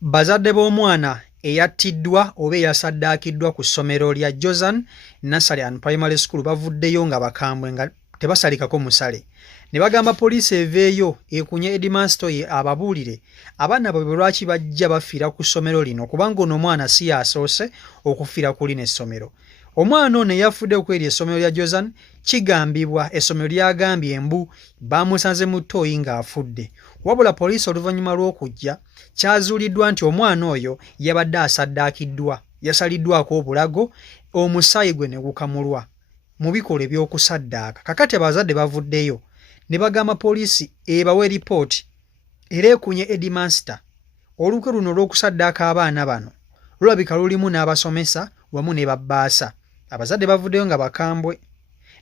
Bazadde b'omwana eyattiddwa oba eyasaddaakiddwa ku ssomero lya Jozan Nursery and Primary School bavuddeyo nga bakambwe nga tebasalikako musale. Ne bagamba poliisi eveeyo ekunye Headmaster ye ababuulire abaana baabwe lwaki bajja bafiira ku ssomero lino kubanga ono omwana Siyasoose okufiira ku lino essomero. Omwana ono eyafudde okweri essomero lya Jozan kigambibwa essomero lyagambye embu bamusanze mu ttooyi ng'afudde. Wabula poliisi oluvannyuma lw'okujja kyazuuliddwa nti omwana oyo yabadde asaddaakiddwa, yasaliddwako obulago, omusaayi gwe ne gukamulwa mu bikolwa eby'okusaddaaka. Kakati abazadde bavuddeyo ne bagamba poliisi ebawe ripooti era ekunye Headmaster olukwe luno olw'okusaddaaka abaana bano lulabika lulimu n'abasomesa wamu ne babbaasa. Abazadde bavuddeyo nga bakambwe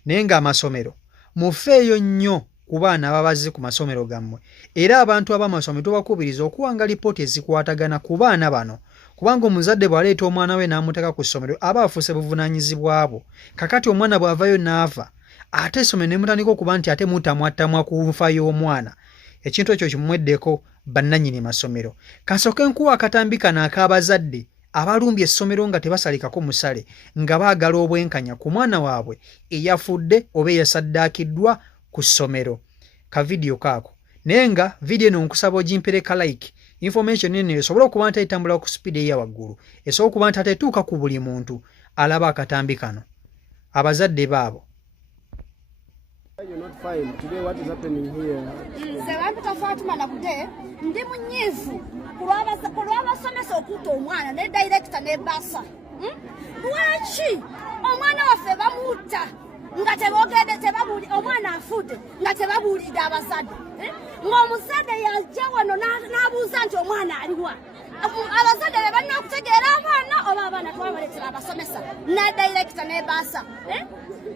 naye ng'amasomero mufeeyo nnyo ku baana ababazze ku masomero gammwe era abantu ab'amasomero tubakubiriza okuwanga lipooti ezikwatagana ku baana bano kubanga omuzadde bw'aleeta omwana we n'amuteeka ku ssomero aba afuuse buvunaanyizibwa bwo. Kakati omwana bw'avayo n'ava ate essomero ne mutandika okuba nti ate mutamwattamwa ku nfa y'omwana, ekintu ekyo kimweddeko bannannyini masomero. Kasooke nkuwa akatambi kano ak'abazadde abalumbye essomero nga tebasalikako musale nga baagala obwenkanya ku mwana waabwe eyafudde oba eyasaddaakiddwa ku ssomero. Ka vidiyo kaako naye nga vidiyo eno nkusaba ogimpereka like information eno esobola okuba nti etambula ku speed eya waggulu, esobola okuba nti atetuuka ku buli muntu alaba akatambi kano. Abazadde baabo You're not fine. Today what is happening here? Sebampa Fatima nakude ndi munyivu kulwaba somesa okuta omwana ne director ne bassa. Lwaki omwana waffe bamuta nga tebogede tebabuli omwana afudde nga tebabulidde abazadde. Ng'omuzadde yajja wano n'abuuza nti omwana aliwa. Abazadde be balina okutegeera abaana oba abaana twabaleetera abasomesa ne director ne bassa.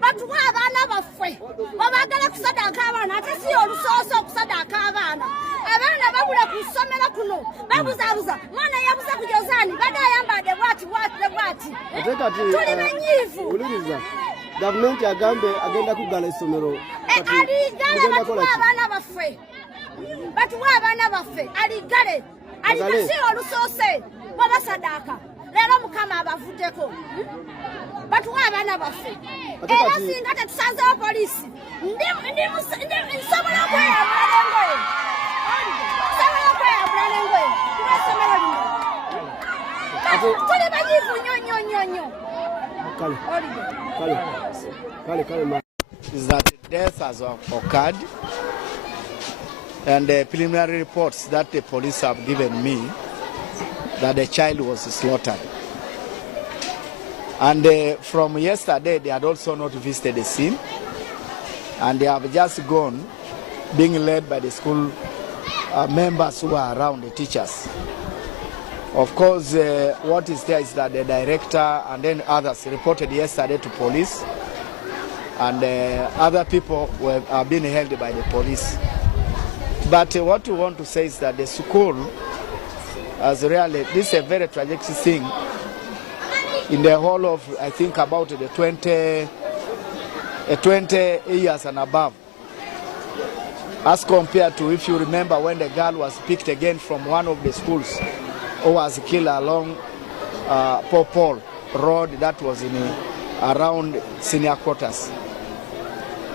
Batuwa abaana baffe babaagala kusaddaaka abaana ate si olusoose okusaddaaka abaana. Abaana babula ku ssomero kuno babuzaabuza mwana yabuza ku Jozani badde ayambadde bwati. Tuli banyiivu. Uliriza gavumenti agambe agenda kuggala essomero. Aligale batuwa abaana baffe. Batuwa abaana baffe aligale. Aligale si olusoose babasaddaaka. Leero Mukama abavuddeko. Batuwa abaana baffe. Era singa tetusanzeewo poliisi nsobola okweyambula n'engoye. Nsobola okweyambula n'engoye kulw'essomero lino. Tuli banyiivu nnyo. Kale. Is that death has occurred, and the preliminary reports that the police have given me that the child was slaughtered. And from yesterday, they had also not visited the scene, and they have just gone, being led by the school members who are around, the teachers. Of course, what is there is that the director and then others reported yesterday to police, and other people have been held by the police. But what we want to say is that the school has really, this is a very tragic thing in the whole of, I think, about the 20 years and above, as compared to, if you remember, when the girl was picked again from one of the schools who was killed along Popol Road, that was in around senior quarters.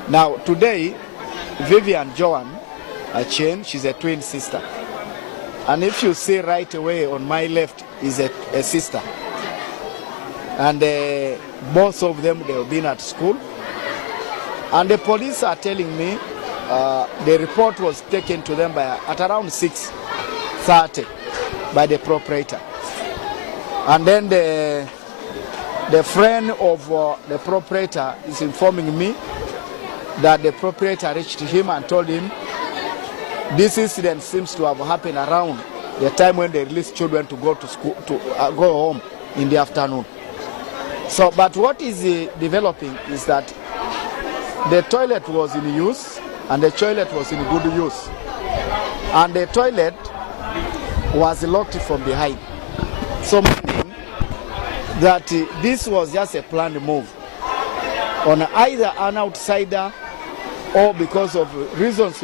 Now today, Vivian Joan Chen, she's a twin sister, and if you see right away on my left is a sister, and both of them, they've been at school, and the police are telling me the report was taken to them at around 6:30 by the proprietor, and then the friend of the proprietor is informing me that the proprietor reached him and told him this incident seems to have happened around the time when they release children to go to school, to go home in the afternoon. So, but what is developing is that the toilet was in use, and the toilet was in good use, and the toilet was locked from behind. So meaning that this was just a planned move on either an outsider or because of reasons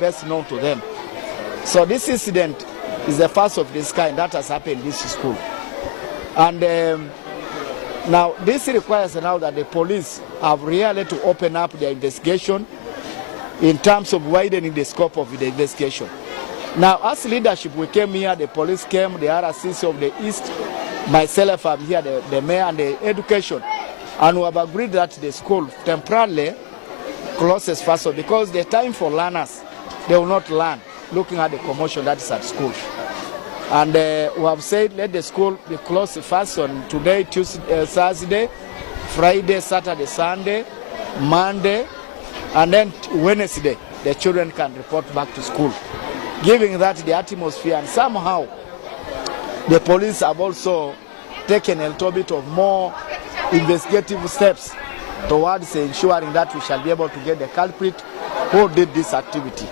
best known to them. So this incident is the first of this kind that has happened in this school. And now this requires now that the police have really to open up their investigation in terms of widening the scope of the investigation. Now, as leadership, we came here, the police came, the RCC of the East, myself, I'm here, the mayor and the education, and we have agreed that the school temporarily closes first, because the time for learners, they will not learn, looking at the commotion that is at school. And we have said let the school be closed first on today, Tuesday, Thursday, Friday, Saturday, Sunday, Monday, and then Wednesday, the children can report back to school. Giving that the atmosphere, and somehow the police have also taken a little bit of more investigative steps towards ensuring that we shall be able to get the culprit who did this activity.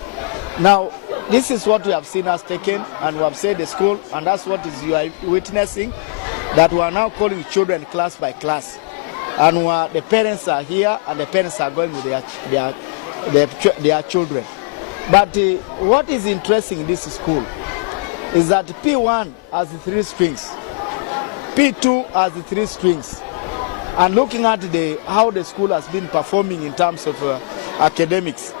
Now, this is what we have seen us taken, and we have said the school, and that's what is you are witnessing, that we are now calling children class by class. And the parents are here, and the parents are going with their children. But what is interesting in this school is that P1 has 3 strings, P2 has 3 strings. And looking at how the school has been performing in terms of academics,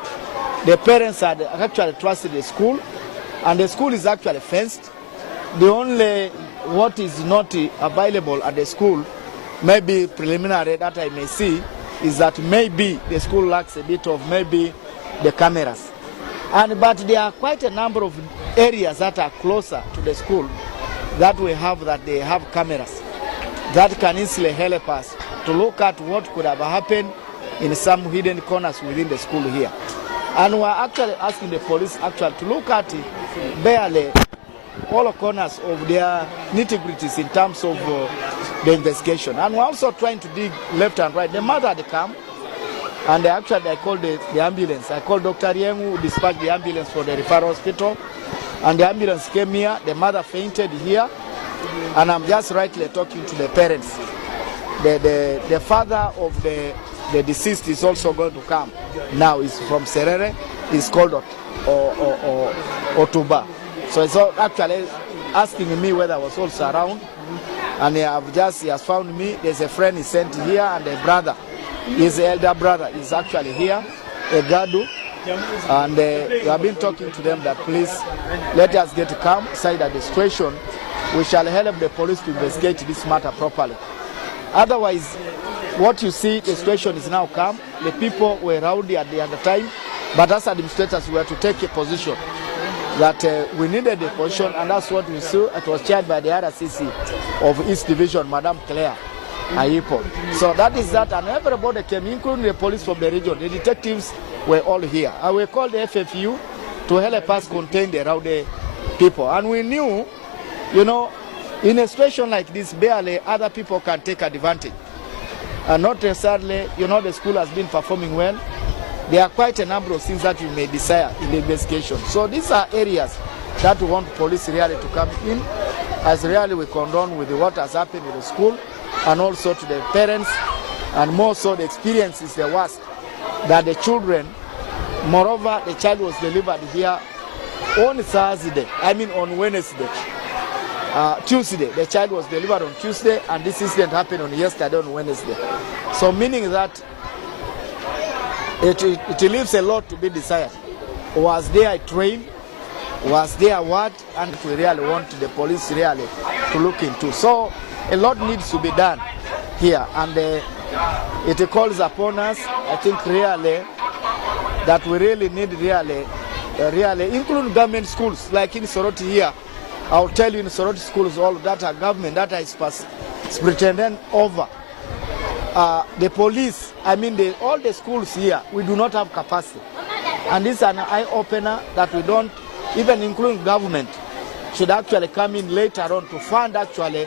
the parents had actually trusted the school, and the school is actually fenced. The only what is not available at the school, maybe preliminary that I may see, is that maybe the school lacks a bit of maybe the cameras. But there are quite a number of areas that are closer to the school that we have, that they have cameras that can easily help us to look at what could have happened in some hidden corners within the school here. And we're actually asking the police actually to look at barely all corners of their nitty-gritties in terms of the investigation. And we're also trying to dig left and right. The mother had come, and I called the ambulance. I called Dr. Yang, who dispatched the ambulance for the referral hospital. And the ambulance came here. The mother fainted here. And I'm just rightly talking to the parents. The father of the deceased is also going to come. Now he's from Serere. He's called Otuba. So he's actually asking me whether I was also around. And he has found me. There's a friend he sent here, and a brother. His elder brother is actually here, Egadu, and we have been talking to them that please let us get calm side at the situation. We shall help the police to investigate this matter properly. Otherwise, what you see, the situation is now calm. The people were rowdy at the other time, but as administrators, we had to take a position that we needed a position, and that's what we saw. It was chaired by the RCC of East Division, Madam Claire Aipo. So that is that, and everybody came, including the police from the region. The detectives were all here. And we called the FFU to help us contain the rowdy people. And we knew, you know, in a situation like this, barely other people can take advantage. And not necessarily, you know, the school has been performing well. There are quite a number of things that you may desire in the investigation. So these are areas that we want police really to come in, as really we condone with what has happened in the school, and also to the parents, and more so the experience is the worst, that the children, moreover, the child was delivered here on Thursday, on Wednesday. Tuesday, the child was delivered on Tuesday, and this incident happened on yesterday, on Wednesday. So meaning that it leaves a lot to be desired. Was there a train? Was there a word? And we really want the police really to look into. So a lot needs to be done here, and it calls upon us, I think, really, that we really need really, including government schools, like in Soroti here. I'll tell you, in Soroti schools, all that are government, that is superintendent over. The police, all the schools here, we do not have capacity. And this is an eye-opener that we don't, even including government, should actually come in later on to fund actually